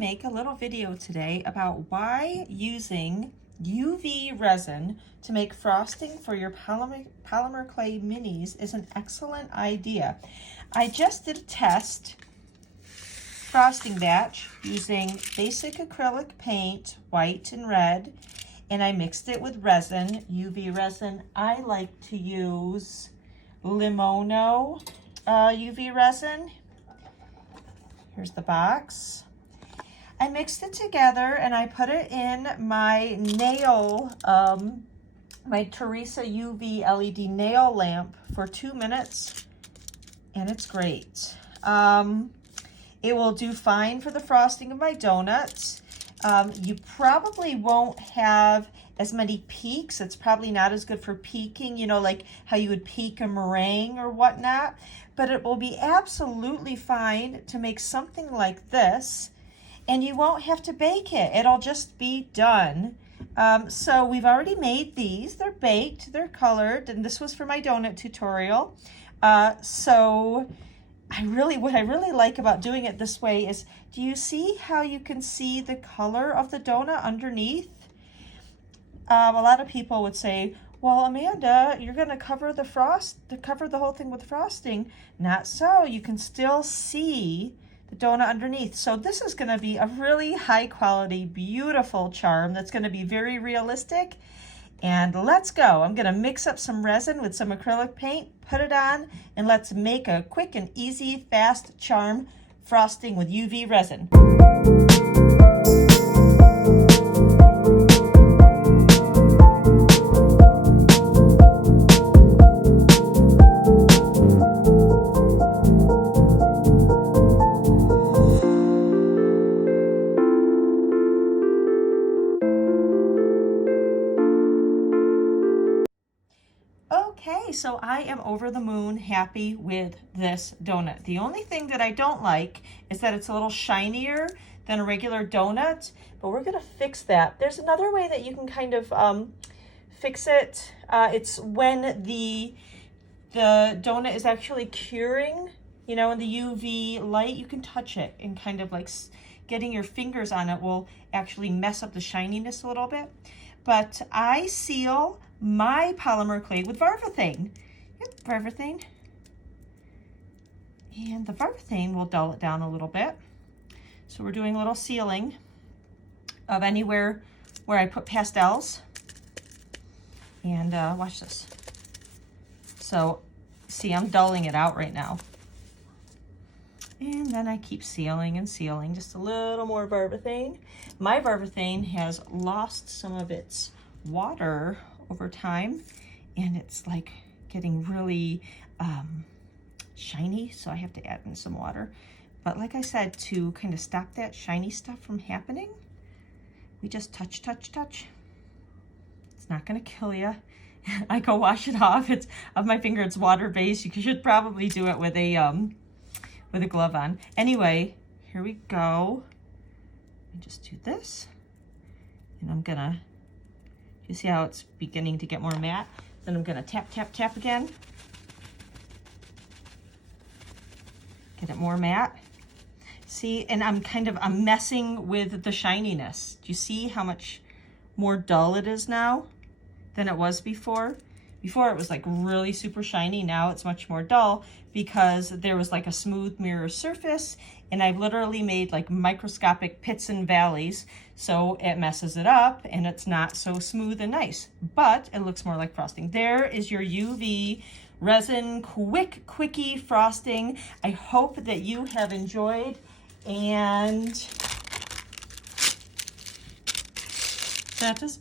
make a little video today about why using UV resin to make frosting for your polymer clay minis is an excellent idea. I just did a test frosting batch using basic acrylic paint, white and red, and I mixed it with resin, UV resin. I like to use Limono UV resin. Here's the box. I mixed it together and I put it in my nail, my Teresa UV LED nail lamp for 2 minutes, and it's great. It will do fine for the frosting of my donuts. You probably won't have as many peaks. It's probably not as good for peaking, you know, like how you would peak a meringue or whatnot, but it will be absolutely fine to make something like this, and you won't have to bake it. It'll just be done. So we've already made these. They're baked, they're colored, and this was for my donut tutorial. So what I really like about doing it this way is, do you see how you can see the color of the donut underneath? A lot of people would say, well, Amanda, you're gonna cover the whole thing with frosting. Not so, you can still see the donut underneath. So this is gonna be a really high quality, beautiful charm that's gonna be very realistic. And let's go. I'm gonna mix up some resin with some acrylic paint, put it on, and let's make a quick and easy, fast charm frosting with UV resin. Okay, so I am over the moon happy with this donut. The only thing that I don't like is that it's a little shinier than a regular donut, but we're gonna fix that. There's another way that you can kind of fix it. It's when the donut is actually curing, you know, in the UV light, you can touch it and kind of like getting your fingers on it will actually mess up the shininess a little bit. But I seal my polymer clay with Varvathane. Yep, Varvathane. And the Varvathane will dull it down a little bit. So we're doing a little sealing of anywhere where I put pastels. And watch this. So see, I'm dulling it out right now. And then I keep sealing and sealing, just a little more Varvathane. My Varvathane has lost some of its water over time, and it's like getting really shiny, so I have to add in some water. But like I said, to kind of stop that shiny stuff from happening, we just touch, touch, touch. It's not gonna kill you. I go wash it off. It's of my finger, it's water-based. You should probably do it with a glove on. Anyway, here we go. I just do this, and I'm gonna, you see how it's beginning to get more matte? Then I'm gonna tap, tap, tap again. Get it more matte. See, and I'm messing with the shininess. Do you see how much more dull it is now than it was before? Before it was like really super shiny. Now it's much more dull because there was like a smooth mirror surface, and I've literally made like microscopic pits and valleys, so it messes it up and it's not so smooth and nice, but it looks more like frosting. There is your UV resin quickie frosting. I hope that you have enjoyed, and that is